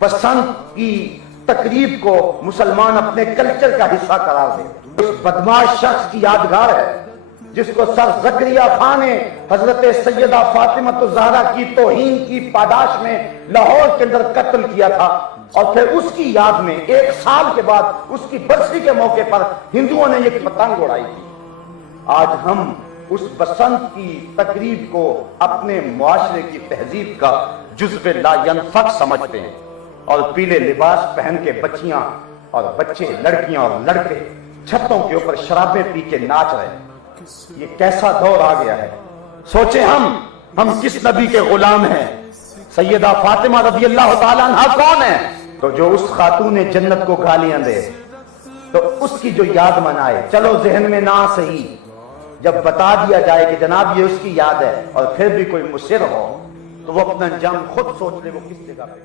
بسنت کی تقریب کو مسلمان اپنے کلچر کا حصہ قرار دے۔ اس بدماش شخص کی یادگار ہے جس کو سر زکریا خان نے حضرت سیدہ فاطمہ الزہرا کی توہین کی پاداش میں لاہور کے اندر قتل کیا تھا، اور پھر اس کی یاد میں 1 سال کے بعد اس کی برسی کے موقع پر ہندوؤں نے یہ پتنگ اڑائی تھی۔ آج ہم اس بسنت کی تقریب کو اپنے معاشرے کی تہذیب کا جزو لا ینفک سمجھتے ہیں، اور پیلے لباس پہن کے بچیاں اور بچے، لڑکیاں اور لڑکے چھتوں کے اوپر شرابیں پی کے ناچ رہے ہیں۔ یہ کیسا دور آ گیا ہے؟ سوچیں ہم کس نبی کے غلام ہیں؟ سیدہ فاطمہ رضی اللہ تعالیٰ عنہ کون ہے؟ تو جو اس خاتون جنت کو گالیاں دے تو اس کی جو یاد منائے، چلو ذہن میں نہ صحیح، جب بتا دیا جائے کہ جناب یہ اس کی یاد ہے اور پھر بھی کوئی مصر ہو تو وہ اپنا انجام خود سوچ لے وہ کس جگہ پہ